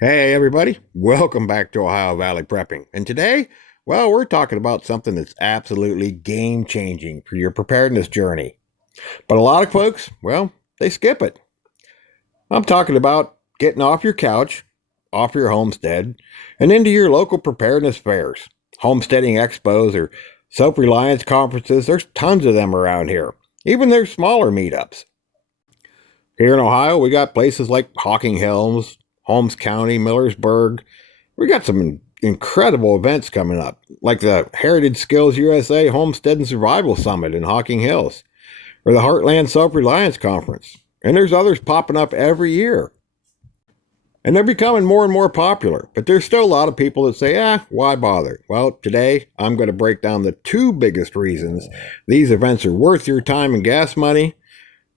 Hey everybody, welcome back to Ohio Valley Prepping. And today, well, we're talking about something that's absolutely game changing for your preparedness journey. But a lot of folks, well, they skip it. I'm talking about getting off your couch, off your homestead, and into your local preparedness fairs, homesteading expos, or self-reliance conferences. There's tons of them around here. Even there's smaller meetups. Here in Ohio, we got places like Hocking Hills, Holmes County, Millersburg. We got some incredible events coming up, like the Heritage Skills USA Homestead and Survival Summit in Hocking Hills, or the Heartland Self-Reliance Conference. And there's others popping up every year. And they're becoming more and more popular, but there's still a lot of people that say, why bother? Well, today I'm going to break down the two biggest reasons these events are worth your time and gas money.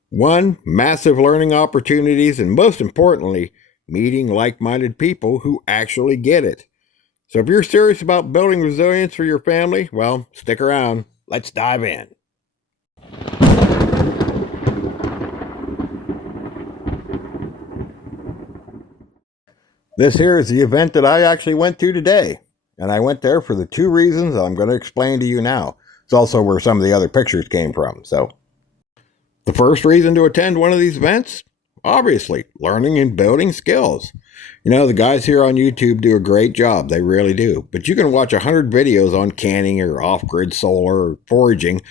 One, massive learning opportunities, and most importantly, meeting like-minded people who actually get it. So if you're serious about building resilience for your family, well, stick around. Let's dive in. This here is the event that I actually went to today, and I went there for the two reasons I'm going to explain to you now. It's also where some of the other pictures came from. So the first reason to attend one of these events, obviously, learning and building skills. You know, the guys here on YouTube do a great job. They really do. But you can watch 100 videos on canning or off-grid solar or foraging,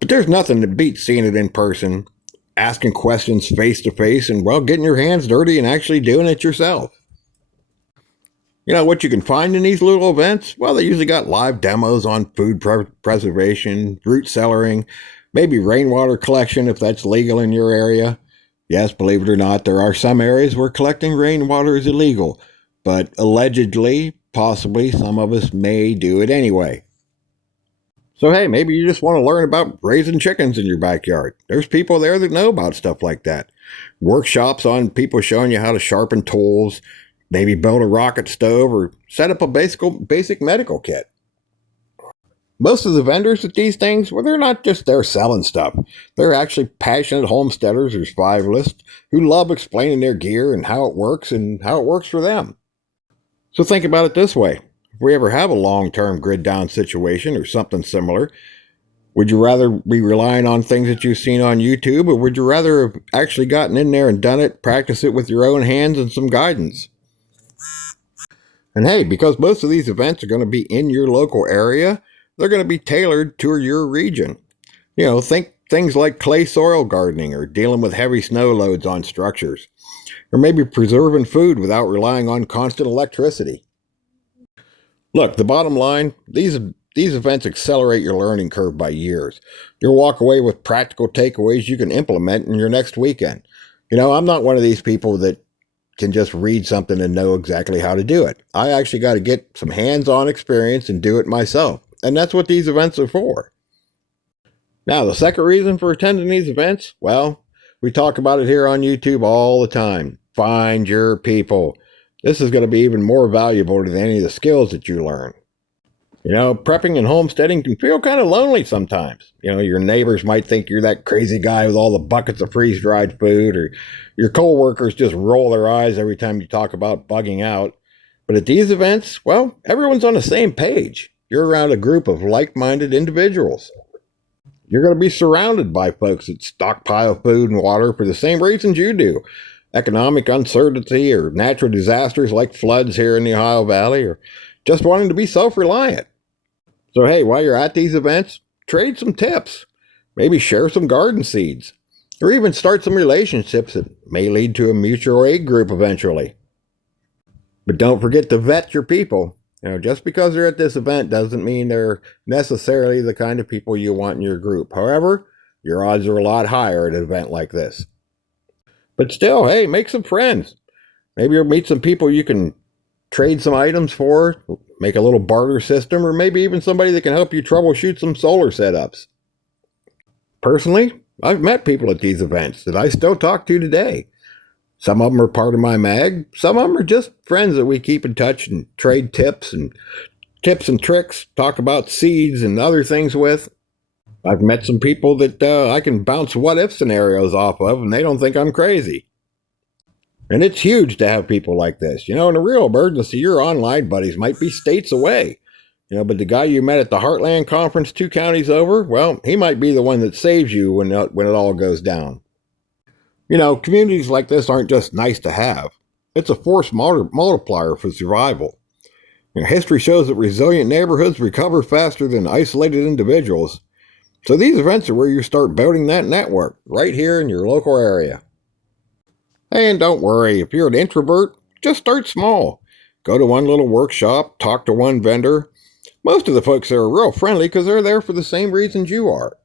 but there's nothing that beats seeing it in person, asking questions face-to-face, and, well, getting your hands dirty and actually doing it yourself. You know, what you can find in these little events? Well, they usually got live demos on food preservation, root cellaring, maybe rainwater collection if that's legal in your area. Yes, believe it or not, there are some areas where collecting rainwater is illegal, but allegedly, possibly, some of us may do it anyway. So hey, maybe you just want to learn about raising chickens in your backyard. There's people there that know about stuff like that. Workshops on people showing you how to sharpen tools, maybe build a rocket stove, or set up a basic medical kit. Most of the vendors at these things, well, they're not just there selling stuff. They're actually passionate homesteaders or survivalists who love explaining their gear and how it works for them. So think about it this way. If we ever have a long-term grid down situation or something similar, would you rather be relying on things that you've seen on YouTube, or would you rather have actually gotten in there and done it, practice it with your own hands and some guidance? And hey, because most of these events are going to be in your local area, they're going to be tailored to your region. You know, think things like clay soil gardening or dealing with heavy snow loads on structures, or maybe preserving food without relying on constant electricity. Look, the bottom line, these events accelerate your learning curve by years. You'll walk away with practical takeaways you can implement in your next weekend. You know, I'm not one of these people that can just read something and know exactly how to do it. I actually got to get some hands-on experience and do it myself. And that's what these events are for. Now, the second reason for attending these events, well, we talk about it here on YouTube all the time. Find your people. This is going to be even more valuable than any of the skills that you learn. You know, prepping and homesteading can feel kind of lonely sometimes. You know, your neighbors might think you're that crazy guy with all the buckets of freeze-dried food, or your coworkers just roll their eyes every time you talk about bugging out. But at these events, well, everyone's on the same page. You're around a group of like-minded individuals. You're going to be surrounded by folks that stockpile food and water for the same reasons you do. Economic uncertainty or natural disasters like floods here in the Ohio Valley, or just wanting to be self-reliant. So hey, while you're at these events, trade some tips. Maybe share some garden seeds, or even start some relationships that may lead to a mutual aid group eventually. But don't forget to vet your people. You know, just because they're at this event doesn't mean they're necessarily the kind of people you want in your group. However, your odds are a lot higher at an event like this. But still, hey, make some friends. Maybe you'll meet some people you can trade some items for, make a little barter system, or maybe even somebody that can help you troubleshoot some solar setups. Personally, I've met people at these events that I still talk to today. Some of them are part of my mag. Some of them are just friends that we keep in touch and trade tips and tricks, talk about seeds and other things with. I've met some people that I can bounce what-if scenarios off of, and they don't think I'm crazy. And it's huge to have people like this. In a real emergency, your online buddies might be states away. But the guy you met at the Heartland Conference 2 counties over, well, he might be the one that saves you when it all goes down. Communities like this aren't just nice to have. It's a force multiplier for survival. History shows that resilient neighborhoods recover faster than isolated individuals. So these events are where you start building that network, right here in your local area. And don't worry, if you're an introvert, just start small. Go to one little workshop, talk to one vendor. Most of the folks there are real friendly because they're there for the same reasons you are.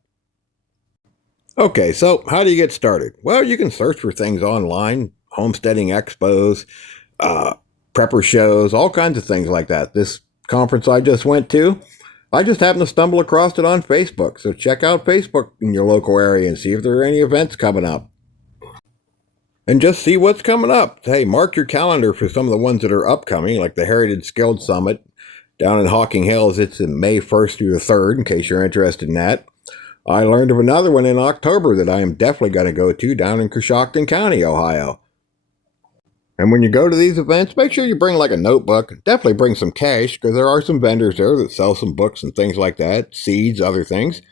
Okay, so how do you get started? Well, you can search for things online, homesteading expos, prepper shows, all kinds of things like that. This conference I just went to, I just happened to stumble across it on Facebook. So check out Facebook in your local area and see if there are any events coming up. And just see what's coming up. Hey, mark your calendar for some of the ones that are upcoming, like the Heritage Skilled Summit down in Hocking Hills. It's in May 1st through the 3rd, in case you're interested in that. I learned of another one in October that I am definitely going to go to down in Coshocton County, Ohio. And when you go to these events, make sure you bring like a notebook. Definitely bring some cash, because there are some vendors there that sell some books and things like that, seeds, other things.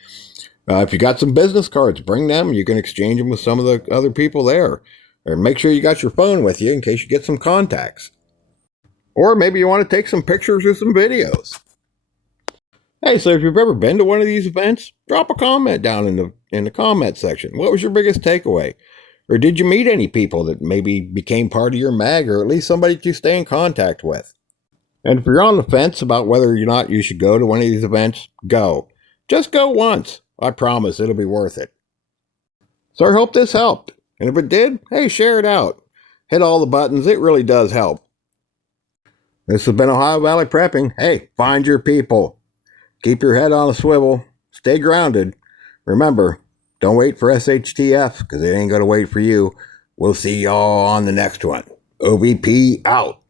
If you got some business cards, bring them. You can exchange them with some of the other people there. Or make sure you got your phone with you in case you get some contacts. Or maybe you want to take some pictures or some videos. Hey, so if you've ever been to one of these events, drop a comment down in the comment section. What was your biggest takeaway? Or did you meet any people that maybe became part of your mag, or at least somebody that you stay in contact with? And if you're on the fence about whether or not you should go to one of these events, go. Just go once. I promise it'll be worth it. So I hope this helped. And if it did, hey, share it out. Hit all the buttons. It really does help. This has been Ohio Valley Prepping. Hey, find your people. Keep your head on a swivel. Stay grounded. Remember, don't wait for SHTF, because it ain't going to wait for you. We'll see y'all on the next one. OVP out.